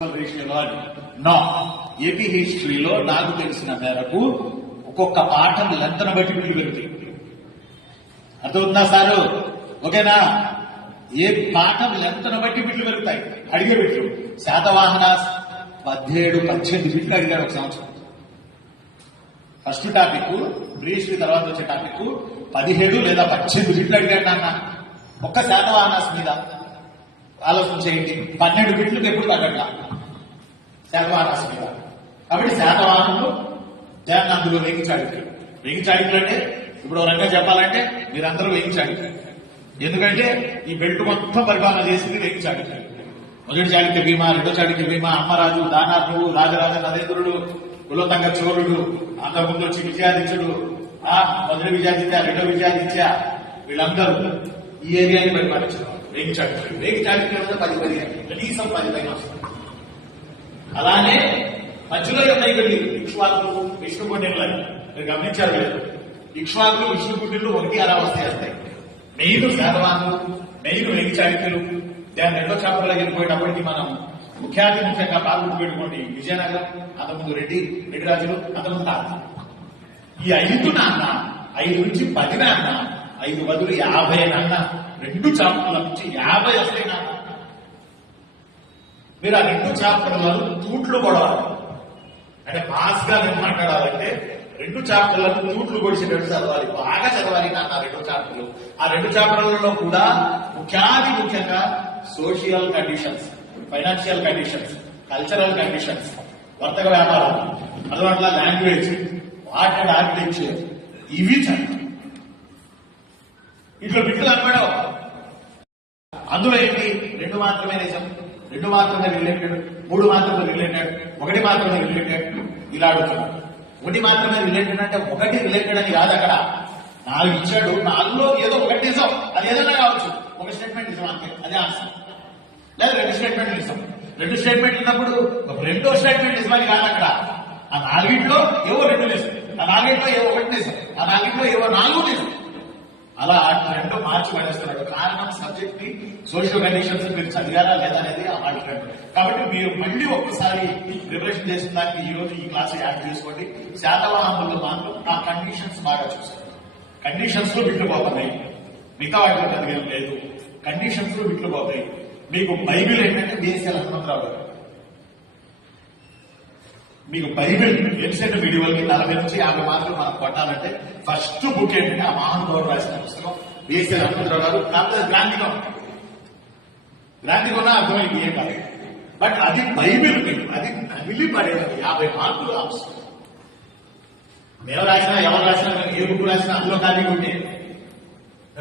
నా ఏపీ హిస్టరీలో నాకు తెలిసిన మేరకు ఒక్కొక్క పాఠం లెంతను బట్టి బిల్లు పెరుగుతాయి. అర్థవుతుందా సారు? ఓకేనా? ఏ పాఠం లెంతను బట్టి బిల్లు పెరుగుతాయి. అడిగే బిట్లు శాతవాహన 17-18 బిట్లు అడిగాడు ఒక సంవత్సరం. ఫస్ట్ టాపిక్ బ్రీష్కి తర్వాత వచ్చే టాపిక్ 17 లేదా 18 బిట్లు అడిగాడు నాన్న ఒక్క శాతవాహనాస్ మీద. ఆలోచన చేయండి. 12 బిట్లకు ఎప్పుడు తగ్గట్లా శాతవాహనాస్ మీద. కాబట్టి శాతవాహనులు దాన్ని అందులో వేయించాడికి అంటే ఇప్పుడు రంగా చెప్పాలంటే మీరందరూ వేయించాడికి. ఎందుకంటే ఈ బెల్ట్ మొత్తం పరిపాలన చేసింది వేయించాడికి. మొదటి చాళుక్య భీమా, రెండో చాళుక్య భీమా, అమ్మరాజు, దానార్హుడు, రాజరాజ నరేంద్రుడు, కులతంగ చోళుడు, అంతకుముందు వచ్చి విజయాదిత్యుడు, మొదటి విజయాదిత్య, రెండో విజయాదిత్య, వీళ్ళందరూ ఈ ఏరియాని పరిపాలించారు. వేయించాడికి 10 కనీసం 10 పైన వస్తుంది. అలానే మధ్యలో ఉన్నాయి కొన్ని ఇక్ష్వాకులు, విష్ణుకుండిలు అని మీరు గమనించారు లేదు. ఇక్ష్వాకులు, విష్ణుకుండిలు ఒకటి అలా వస్తాయి. మెయిన్ శాతవాహనులు, మెయిన్ వేయించాడికలు. దాని రెండో చాపర్లో వెళ్ళిపోయేటప్పటికి మనం ముఖ్యంగా పాల్గొని పెట్టుకోండి. విజయనగరం, అంతకుముందు రెడ్డి రాజులు, అంతకుముందు తాత. ఈ 5 నాన్న 5 నుంచి 10 నాన్న, 5 బదులు 50 నాన్న. 2 చాపర్ల నుంచి 50 వస్తాయి నాన్న. మీరు ఆ 2 చాప్టర్లను తూట్లు కొడవాలి. అంటే పాస్ గా నేను మాట్లాడాలంటే 2 చాప్టర్లను తూట్లు కొడిచేటట్టు చదవాలి. బాగా చదవాలి నాన్న 2 చాప్టర్లు. ఆ 2 చాప్టర్లలో కూడా ముఖ్యంగా social conditions, financial conditions, cultural conditions, వర్తక వ్యాపారాలు, అలవాట్ల లాంగ్వేజ్, ఆర్ట్ అండ్ ఆర్కిటెక్చర్, ఇవి చదువు. ఇట్లా బిడ్డలు అనబడవు. అందులో ఏంటి? 2 మాత్రమే నిజం, 2 మాత్రమే రిలేటెడ్, 3 మాత్రమే రిలేటెడ్, 1 మాత్రమే రిలేటెడ్. ఇలా అడుగుతున్నాడు. 1 మాత్రమే రిలేటెడ్ అంటే 1 రిలేటెడ్ అని కాదు. అక్కడ 4 ఇచ్చాడు. 4లో ఏదో 1 నిజం. అది ఏదైనా కావచ్చు. ఒక స్టేట్మెంట్ నిజం అంతే, అదే ఆన్సర్. లేదా 2 స్టేట్మెంట్ నిజం. 2 స్టేట్మెంట్ ఉన్నప్పుడు రెండో స్టేట్మెంట్ నిజమని కాదు. అక్కడ ఆ 4ట్లో ఏవో 2 నిజం, ఆ 4ట్లో ఏవో 1 నిజం, ఆ 4ట్లో ఏవో 4 నిజం. అలా 2 మార్చి పడేస్తున్నాడు. కారణం సబ్జెక్ట్ ని, సోషల్ కండిషన్స్ మీరు చదివారా లేదా అనేది ఆ మాట్లాడు. కాబట్టి మీరు మళ్ళీ ఒక్కసారి ప్రిపరేషన్ చేసిన దానికి ఈ రోజు ఈ క్లాస్ యాడ్ చేసుకోండి. శాతవాహనులు మాత్రం ఆ కండిషన్స్ బాగా చూస్తారు. కండిషన్స్ లో బిట్లు పోతున్నాయి, మిగతా వాటిలో చదివేం లేదు. కండిషన్స్ లో బిట్లు పోతాయి. మీకు బైబిల్ ఏంటంటే దేశాల హనుమంతరావు గారు. మీకు బైబిల్ వెబ్సైట్ వీడియోలకి 40 నుంచి 50 మార్కులు మనం కొట్టాలంటే ఫస్ట్ బుక్ ఏంటంటే ఆ మహానుభావుడు రాసిన పుస్తకం దేశాల హనుమంతరావు గారు. కాకపోతే గ్రాంధిగా ఉన్నా అర్థమైంది ఏం కాదు. బట్ అది బైబిల్ మీకు అది నమిలి పడేది. 50 మార్కులు అవసరం. మేము రాసినా ఎవరు రాసినా ఏ బుక్ రాసినా అందులో ఖాళీగా ఉంటే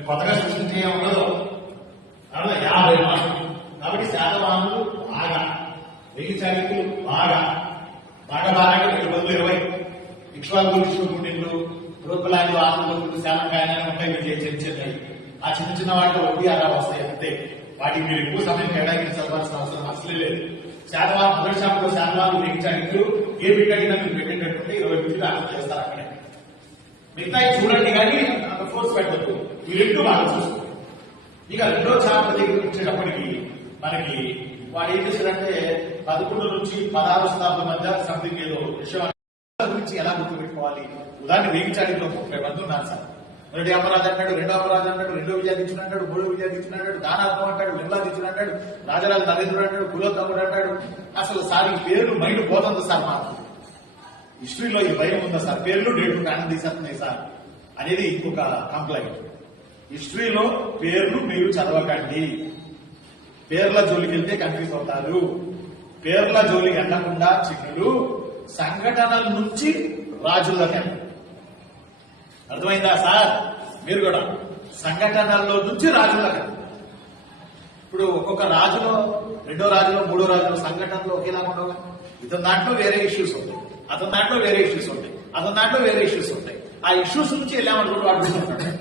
కొత్తగా సృష్టించే ఉండదు. అలా 50 మార్కులు. కాబట్టి శాతవాహనులు బాగా, వెయ్యి చాళుక్యులు బాగా 20 ఇక్ష్వాకులు, విష్ణుకుండిలు, రూపలాయలు, ఆంధ్రప్రదేశ్, శాలంకాయలు ఉంటాయి. చర్చలు ఆ చిన్న వాటిలో 1 అలా వస్తాయి అంతే. వాటికి మీరు ఎక్కువ సమయం కేటాయించాల్సిన అవసరం అసలే లేదు. శాతవాహన మొదటి శాతంలో శాతవాహనులు, వెయ్యి చాళుక్యులు ఏ బిడ్డగినా మీరు పెట్టేటట్టుంటే 20 బిడ్డలు ఆనందం చేస్తారు. అక్కడే మిగతా చూడండి కానీ అంత ఫోర్స్ పెట్టద్దు. ఈ 2 బాగా చూసుకోండి. ఇక రెండో చాప్టర్ దగ్గర వచ్చేటప్పటికి మనకి వాడు ఏం చేశాడంటే 11 నుంచి 16 శతాబ్దం మధ్య సంథింగ్ ఏదో విషయం గురించి ఎలా గుర్తుపెట్టుకోవాలి. ఉదాహరణ వెయ్యి చాళుక్యులు 30 మంది ఉన్నారు సార్. మొదటి అమరాజు అంటాడు, రెండో అమరాజు అంటాడు, రెండో విజయాదిత్యుడు అంటాడు, మూడో విజయాదిత్యుడు అంటాడు, దానార్థం అంటాడు, విమలాదిత్యుడు అంటాడు, రాజరాజు నరేంద్రుడు అంటాడు, కులోత్తముడు అంటాడు. అసలు సార్ ఈ పేర్లు మైండ్ పోతుంది సార్. మాకు హిస్టరీలో ఈ భయం ఉందా సార్? పేర్లు డేట్లు కారణం తీసేస్తున్నాయి సార్ అనేది ఇంకొక కంప్లైంట్. హిస్టరీలో పేర్లు మీరు చదవకండి. పేర్ల జోలికి వెళ్తే కన్ఫ్యూజ్ అవుతారు. పేర్ల జోలికి వెళ్లకుండా చిన్నులు సంఘటనల నుంచి రాజుల్లోకి. అర్థమైందా సార్? మీరు కూడా సంఘటనల్లో నుంచి రాజుల్లోకి. ఇప్పుడు ఒక్కొక్క రాజులో, రెండో రాజులో, మూడో రాజులో సంఘటనలో ఒకేలా ఉండవు. ఇతని దాంట్లో వేరే ఇష్యూస్ ఉంటాయి, అతని దాంట్లో వేరే ఇష్యూస్ ఉంటాయి, అతని దాంట్లో వేరే ఇష్యూస్ ఉంటాయి. ఆ ఇష్యూస్ నుంచి వెళ్ళామనుకోండి వాడు గుర్తుంటాడు.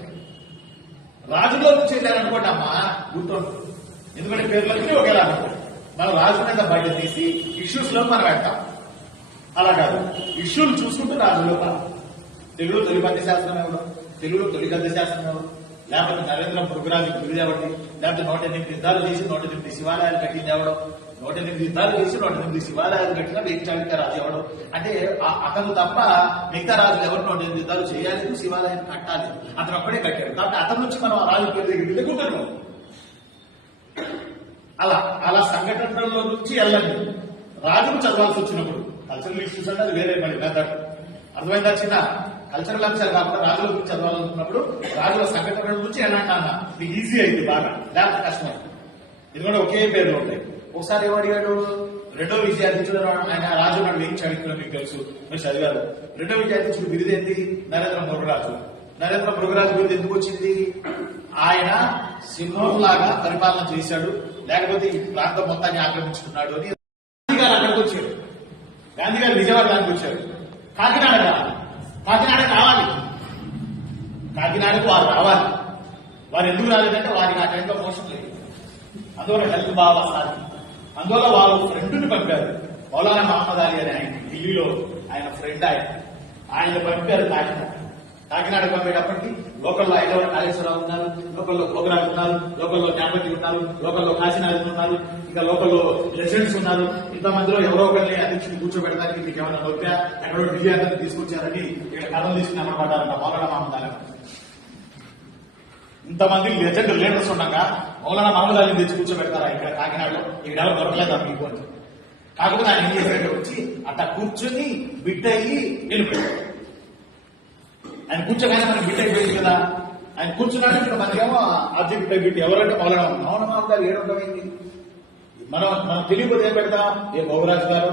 రాజులో నుంచి వెళ్ళారనుకోండి అమ్మా గుర్తుంటుంది. ఎందుకంటే పేర్లన్నీ ఒకేలా ఉంటాయి. మనం రాజు మీద బయట తీసి ఇష్యూస్ లో మనం పెడతాం. అలా కాదు, ఇష్యూలు చూసుకుంటూ రాజులో తెలుగులో తొలి పద్య శాస్త్రం ఎవరు, తెలుగులో తొలి గద్య శాస్త్రం ఎవరు, లేకపోతే నరేంద్ర మృగరాజు గురిదేవటి, లేకపోతే 108 యుద్ధాలు చేసి 108 శివాలయాలు కట్టింది ఎవడం, 108 యుద్ధాలు చేసి 108 శివాలయాలు కట్టిన వేయించాలిక రాజు ఎవడు అంటే అతను తప్ప మిగతా రాజులు ఎవరు 108 యుద్ధాలు చేయాలి, శివాలయాన్ని కట్టాలి, అతను ఒక్కడే కట్టాడు. కాబట్టి అతని నుంచి మనం ఆ రాజు పేరు దగ్గర దగ్గుతాము. అలా సంఘటనలో నుంచి వెళ్ళండి. రాజుకు చదవాల్సి వచ్చినప్పుడు కల్చరల్ ఇష్యూస్ అంటే అది వేరే మరి మెథడ్. అర్థమైందా? చిన్న కల్చరల్ అంశాలు కాకుండా రాజుల గురించి చదవాలనుకున్నప్పుడు రాజుల సంఘటనల నుంచి వెళ్ళండి అన్న, మీకు ఈజీ అయింది బాగా, లేకపోతే కష్టం. ఇది కూడా ఒకే పేర్లు ఉంటాయి. ఒకసారి ఏమడిగాడు, రెండో విద్యార్థించుడు ఆయన రాజు నాడు వేయించాడు, మీకు తెలుసు, మీరు చదివారు. రెండో విద్యార్థించుడు బిరుదేంటి? నరేంద్ర మృగరాజు. నరేంద్ర మృగరాజు బిరుదు ఎందుకు వచ్చింది? ఆయన సింహంలాగా పరిపాలన చేశాడు, లేకపోతే ఈ ప్రాంతం మొత్తాన్ని ఆక్రమించుకున్నాడు అని గాంధీ గారు అక్కడికి వచ్చాడు. గాంధీ గారు విజయవాడ దానికి వచ్చారు. కాకినాడ కావాలి, కాకినాడ కావాలి, కాకినాడకు వారు రావాలి. వారు ఎందుకు రాలేదంటే వారికి ఆ టైంలో మోషన్ లేదు, అందువల్ల హెల్త్ బాగా సార్. అందువల్ల వాళ్ళు ఫ్రెండ్ని పంపారు, మౌలానా మహమ్మద్ అలీ అని ఆయన ఢిల్లీలో ఆయన ఫ్రెండ్. ఆయన పంపారు కాకినాడకు పంపేటప్పటికి లోకల్లో ఐదవ కాళేశ్వరరావు ఉన్నారు, లోకల్లో భోగరాజు ఉన్నారు, లోకల్లో జ్ఞాపతి ఉన్నారు, లోకల్లో కాశీనాథ్ ఉన్నారు, ఇంకా లోకల్లో ప్రెసిడెంట్స్ ఉన్నారు. ఇంతమందిలో ఎవరో ఒకరిని అధ్యక్షుడిని కూర్చోబెడతానికి మీకు ఏమైనా నొప్పా, ఎక్కడో ఢిల్లీ అందరినీ తీసుకొచ్చారని ఇక్కడ కథలు తీసుకుని అమ్మపడ్డారంట మౌలానా మహమ్మద్ అలీ. ఇంతమంది లెజెండ్ లీడర్స్ ఉండగా మౌలానా మహమ్మద్ అలీని తెచ్చి కూర్చోబెడతారా ఇక్కడ కాకినాడలో? ఇక్కడ ఎవరు దొరకలేదా మీకు అని. కాకపోతే ఆయన ఏం చేశారంటే వచ్చి అట్లా కూర్చొని బిడ్డ అయ్యి వెళ్ళిపోయాడు. ఆయన కూర్చోగానే మనకి బిట్ అయిపోయింది కదా, ఆయన కూర్చున్నాడు. ఇక్కడ మనకేమో ఆబ్జెక్ట్ బిట్ ఎవరంటే మౌలానా మహమ్మద్ అలీ. ఏడుంటామైంది మనం తెలియకపోతే ఏం పెడతాం? ఏ భోగరాజు గారు,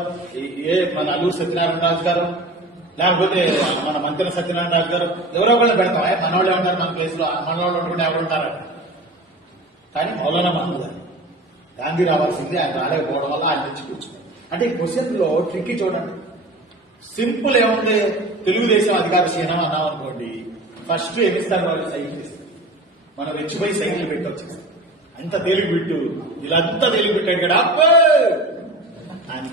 ఏ మన అల్లూరు సత్యనారాయణ రాజు గారు, లేకపోతే మన మంత్రి సత్యనారాయణ రాజు గారు, ఎవరో ఒకళ్ళు పెడతాం. మన వాళ్ళే ఉంటారు మన ప్లేస్ లో, మన వాళ్ళు ఉంటుంటే ఎవరు ఉంటారు. కానీ మౌలానా మహమ్మద్ అలీ గాంధీ రావాల్సింది, ఆయన రాలేకపోవడం వల్ల ఆయన తెచ్చి కూర్చున్నారు. అంటే ఈ క్వశ్చన్ లో ట్రిక్కీ చూడండి. సింపుల్ ఏముంది, తెలుగుదేశం అధికార క్షీణం అన్నాం అనుకోండి, ఫస్ట్ ఏమిస్తారు వాళ్ళు? సైకిల్ ఇస్తారు. మనం రెచ్చిపోయి సైకిల్ పెట్టి వచ్చేస్తాం. అంత తేలిగి పెట్టు, ఇలాంతా తేలిగి పెట్టాడు కదా అని.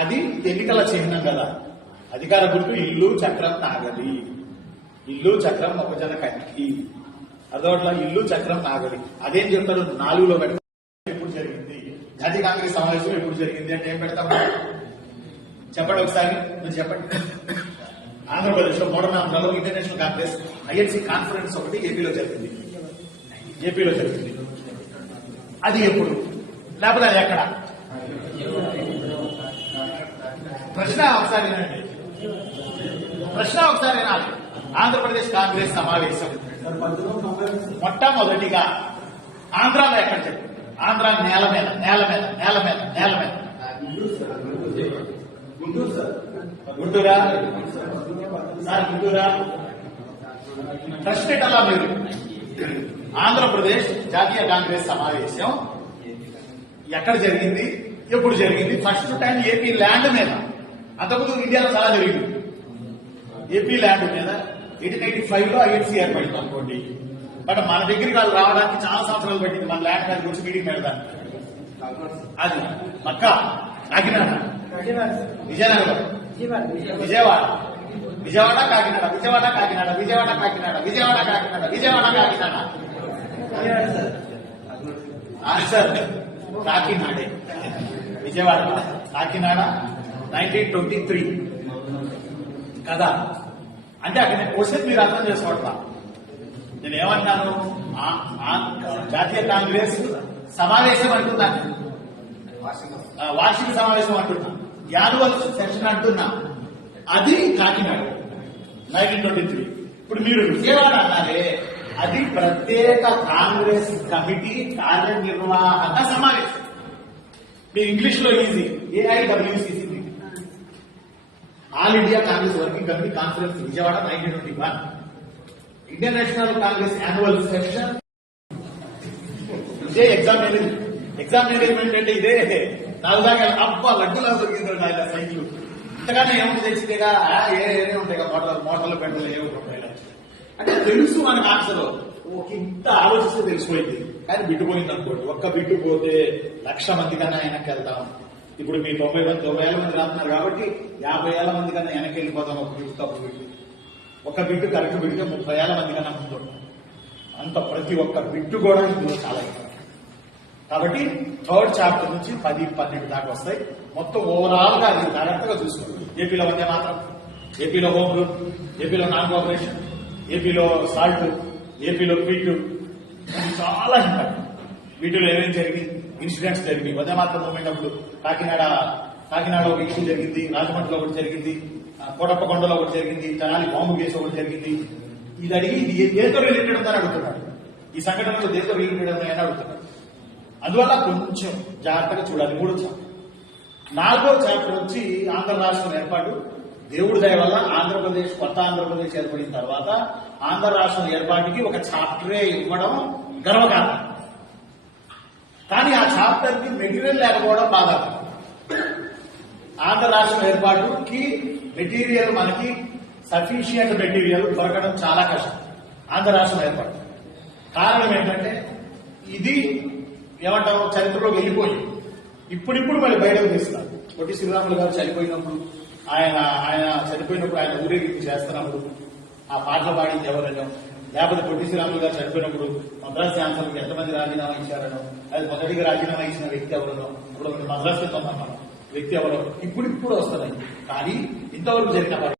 అది ఎన్నికల చిహ్నం కదా. అధికార గుర్తు ఇల్లు చక్రం నాగలి, ఇల్లు చక్రం మొక్కజొన్న కంకి. అదొట్లా ఇల్లు చక్రం నాగలి. అదేం చెప్తారు? 4లో పెడతాం. ఎప్పుడు జరిగింది జాతీయ కాంగ్రెస్ సమావేశం? ఎప్పుడు జరిగింది అంటే ఏం పెడతాం? చెప్పండి ఒకసారి, మీరు చెప్పండి. ఆంధ్రప్రదేశ్ లో మోడర్న్ ఆంధ్రలో ఇంటర్నేషనల్ కాంగ్రెస్ ఐఎన్సీ కాన్ఫరెన్స్ ఒకటి ఏపీలో జరిగింది. అది ఎప్పుడు? లేకపోతే అది ఎక్కడ? ప్రశ్న ఒకసారి వినండి, ప్రశ్న ఒకసారి వినాలి. ఆంధ్రప్రదేశ్ కాంగ్రెస్ సమావేశం మొట్టమొదటిగా ఆంధ్రాలో ఎక్కడ చెప్పండి? ఆంధ్ర నేల మీద గుంటూరా సార్, గుంటూరా? ప్రశ్న ఎట్లా మీరు? ఆంధ్రప్రదేశ్ జాతీయ కాంగ్రెస్ సమావేశం ఎక్కడ జరిగింది, ఎప్పుడు జరిగింది? ఫస్ట్ టైం ఏపీ ల్యాండ్ మీద. అంతకుముందు ఇండియాలో చాలా జరిగింది. ఏపీ ల్యాండ్ మీద 1885లో ఐఎన్సీ ఏర్పడింది అనుకోండి. బట్ మన దగ్గరికి వాళ్ళు రావడానికి చాలా సంవత్సరాలు పట్టింది. మన ల్యాండ్ మీద గురించి మీటింగ్ పెడతాను. అది పక్క కాకినాడ, విజయనగరం, విజయవాడ, కాకినాడ, ఆన్సర్ కాకినాడే. విజయవాడ, కాకినాడ 1923 కదా. అంటే అక్కడ క్వశ్చన్ మీరు అర్థం చేసుకోవట్లా. నేను ఏమంటున్నాను? జాతీయ కాంగ్రెస్ సమావేశం అంటున్నాను, వార్షిక సమావేశం అంటున్నా, యాన్యువల్ సెషన్ అంటున్నా. అది కాకినాడ 1923. ఇప్పుడు మీరు విజయవాడ అన్నారే, అది ప్రత్యేక కాంగ్రెస్ కమిటీ కార్యనిర్వాహక సమావేశం. మీరు ఇంగ్లీష్ లో easy, AIWCC, all India Congress working committee conference Vijayawada 1921. Indian national Congress annual session. ఇదే ఎగ్జామ్ మేనేజ్మెంట్ అంటే ఇదే 4 దాకా అబ్బా లడ్డులా దొరికిందండి ఆయన సైకిల్. ఇంతగానే ఏముంది తెలిసిందేగా, ఏమే ఉంటాయి కదా, మోటార్లు పెంటలు ఏమి ఉంటాయి అంటే తెలుసు మనకు ఆన్సర్. ఒక ఇంత ఆలోచిస్తే తెలిసిపోయింది. కానీ బిడ్డు పోయింది అనుకోండి, ఒక్క బిడ్డు పోతే 1,00,000 మంది కన్నా వెనక్కి వెళ్తాం. ఇప్పుడు మీ 90,000 మంది రాస్తున్నారు కాబట్టి 50,000 మంది కన్నా వెనక్కి వెళ్ళిపోతాం. ఒక బిడ్డు తప్పు బిడ్డు, ఒక బిడ్డు కరెక్ట్ బిడ్డుగా 30,000 మంది కన్నా ముందు. అంత ప్రతి ఒక్క బిడ్డు కూడా ఇందులో చాలా కాబట్టి థర్డ్ చాప్టర్ నుంచి 10-12 దాకా వస్తాయి. మొత్తం ఓవరాల్ గా అది జాగ్రత్తగా చూసుకోండి. ఏపీలో వందే మాత్రం, ఏపీలో హోమ్ రూల్, ఏపీలో నాన్ కోఆపరేషన్, ఏపీలో సాల్ట్, ఏపీలో క్విట్, చాలా ఇంపార్టెంట్. వీటిలో ఏమేమి జరిగింది, ఇన్సిడెంట్స్ జరిగింది. వందే మాత్రం మూమెంట్ అప్పుడు కాకినాడలో ఒక ఇష్యూ జరిగింది, రాజమండ్రిలో ఒకటి జరిగింది, కోటప్పకొండలో ఒకటి జరిగింది, తెనాలి బాంబు కేసు ఒకటి జరిగింది. ఇది అడిగి ఇది దేంతో రిలేటెడ్ ఉందని అడుగుతున్నాడు. ఈ సంఘటనలో దేంతో రిలేటెడ్ ఉన్నాయని అడుగుతున్నాడు. అందువల్ల కొంచెం జాగ్రత్తగా చూడాలి. 3వ చాప్టర్. 4వ చాప్టర్ వచ్చి ఆంధ్ర రాష్ట్రం ఏర్పాటు. దేవుడి దయ వల్ల ఆంధ్రప్రదేశ్, కొత్త ఆంధ్రప్రదేశ్ ఏర్పడిన తర్వాత ఆంధ్ర రాష్ట్రం ఏర్పాటుకి ఒక చాప్టరే ఇవ్వడం గర్వకారణం. కానీ ఆ చాప్టర్ కి మెటీరియల్ లేకపోవడం బాధాకరం. ఆంధ్ర రాష్ట్రం ఏర్పాటుకి మెటీరియల్, మనకి సఫిషియంట్ మెటీరియల్ దొరకడం చాలా కష్టం ఆంధ్ర రాష్ట్రం ఏర్పాటు. కారణం ఏంటంటే ఇది ఏమంటారు, చరిత్రలోకి వెళ్ళిపోయి ఇప్పుడిప్పుడు మళ్ళీ బయటకు తీస్తారు. పొట్టి శ్రీరాములు గారు చనిపోయినప్పుడు, ఆయన చనిపోయినప్పుడు ఆయన ఊరేగింపు చేస్తున్నప్పుడు ఆ పాటలు పాడింది ఎవరనో, లేకపోతే పొట్టి శ్రీరాములు గారు చనిపోయినప్పుడు మద్రాసు ఛాన్సలర్కి ఎంతమంది రాజీనామా ఇచ్చారనో, అది మొదటిగా రాజీనామా ఇచ్చిన వ్యక్తి ఎవరనో, ఇప్పుడు మద్రాసు వ్యక్తి ఎవరో ఇప్పుడిప్పుడు వస్తున్నాయి. కానీ ఇంతవరకు జరిగిన